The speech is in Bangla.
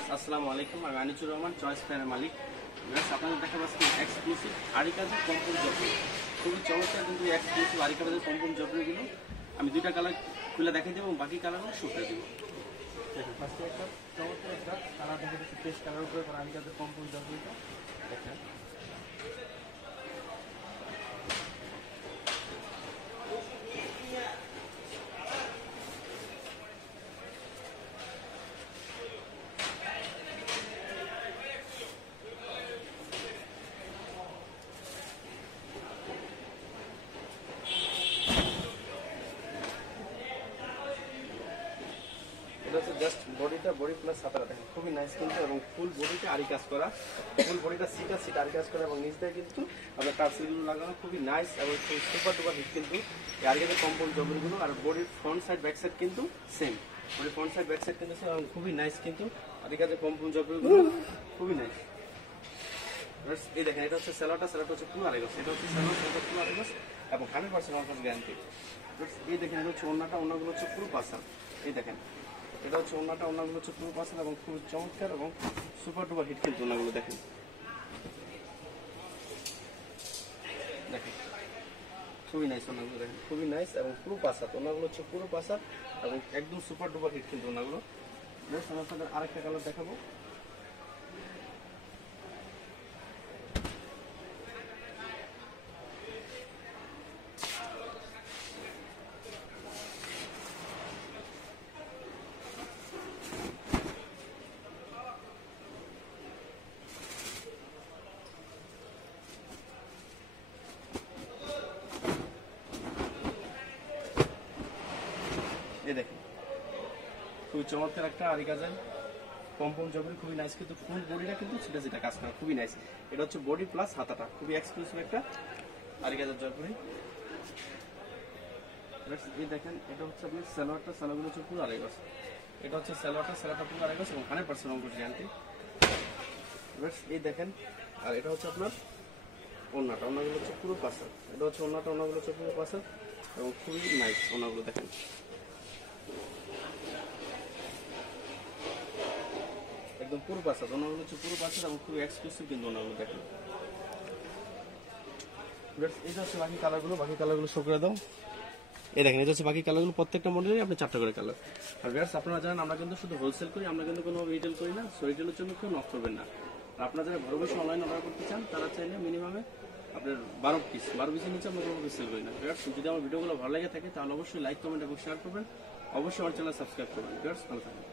আসসালামু আলাইকুম, আমি আনিচুর রহমান, চয়েস ফ্যানের মালিক। আপনাদের দেখা পাচ্ছি এক্সক্লুসিভ আরি কাজের কম্পোজ জবরি, খুবই চমৎকার। কিন্তু এক্সক্লুসিভ আরি কাজের কম্পোজ জবরিগুলো আমি দুইটা কালার খুলে দেখাই দেবো এবং বাকি কালারগুলো শুকিয়ে দেবো। দেখুন ফার্স্টে একটা চমৎকার একটা কালার দেখে দিচ্ছি, পেস্ট কালার উপরে আরি কাজের কম্পোজ জবরিটা দেখেন। এটা হচ্ছে জাস্ট বডিটা, বডি প্লাস হাতাটা দেখেন খুবই নাইস কিন্তু, এবং ফুল বডিটা আরি কাজ করা, ফুল বডিটা সিট আরি কাজ করা, এবং নিচ দিয়ে কিন্তু আপনার টার্সেলগুলো লাগানো খুবই নাইস এবং সুপার ডুপার হিট কিন্তু এই আরি কাজের কম্পাউন্ড জবরিগুলো। আর বডির ফ্রন্ট সাইড ব্যাক সাইড কিন্তু সেম, বডির ফ্রন্ট সাইড ব্যাক সাইড কিন্তু সেম এবং খুবই নাইস কিন্তু আরি কাজের কম্পাউন্ড জবরিগুলো খুবই নাইস। এই দেখেন এটা হচ্ছে সেলোটা হচ্ছে পুরো আরি কাজ, এটা হচ্ছে সেলোটা পুরো আরি কাজ এবং 100% অনকাজ গ্যারান্টি। এই দেখেন এটা হচ্ছে ওড়নাগুলো হচ্ছে পুরো পাসা। এই দেখেন এটা হচ্ছে ওড়নাগুলো হচ্ছে পুরো পাসা এবং খুব চমৎকার এবং সুপার ডুপার হিট কিন্তু ওড়নাগুলো দেখেন। দেখেন খুবই নাইস ওড়নাগুলো, দেখেন খুবই নাইস এবং পুরো পাসা, ওড়নাগুলো হচ্ছে পুরো পাসা এবং একদম সুপার ডুপার হিট কিন্তু ওড়নাগুলো। আমি আপনাদের আরেকটা কালার দেখাবো। এই দেখেন খুবই চমৎকার একটা আরি কাজের কম্পাউন্ড জবরি, খুবই নাইস কিন্তু ফুল বডিটা কিন্তু সেটা কাজ করা খুবই নাইস। এটা হচ্ছে বডি প্লাস হাতাটা, খুবই এক্সক্লুসিভ একটা আরি কাজের জবরি। এই দেখেন এটা হচ্ছে আপনি সালোয়ারগুলো হচ্ছে পুরো আড়াই গজ, এটা হচ্ছে সালোয়ারটা পুরো আড়াই গজ এবং 100% অঙ্কুশ গ্যারান্টি। এই দেখেন, আর এটা হচ্ছে আপনার ওড়নাগুলো হচ্ছে পুরো পাসা, এটা হচ্ছে ওড়নাগুলো হচ্ছে পুরো পাসা এবং খুবই নাইস ওড়নাগুলো দেখেন। একদম পুরো পাসা, ওড়নাগুলো হচ্ছে পুরো পাসা এবং খুবই এক্সক্লুসিভ কিন্তু ওড়নাগুলো দেখেন। এটা হচ্ছে বাকি কালারগুলো শো করে দাও। এই দেখেন এটা হচ্ছে বাকি কালারগুলো, প্রত্যেকটা মডেলের আপনি 4টা করে কালার। আর ভিউয়ার্স আপনারা জানেন আমরা কিন্তু শুধু হোলসেল করি, আমরা কিন্তু কোনো রিটেল করি না, সো রিটেলের জন্য কেউ নক করবেন না। আর আপনারা যারা ঘরে বসে অনলাইন অর্ডার করতে চান তারা চাইলে মিনিমামে আপনার 12 পিসের নিচে আমরা কোনো সেল করি না। ভিউয়ার্স যদি আমার ভিডিওগুলো ভালো লাগে থাকে তাহলে অবশ্যই লাইক, কমেন্ট এবং শেয়ার করবেন, অবশ্যই আমার চ্যানেল সাবস্ক্রাইব করবেন। ভিউয়ার্স ভালো থাকবেন।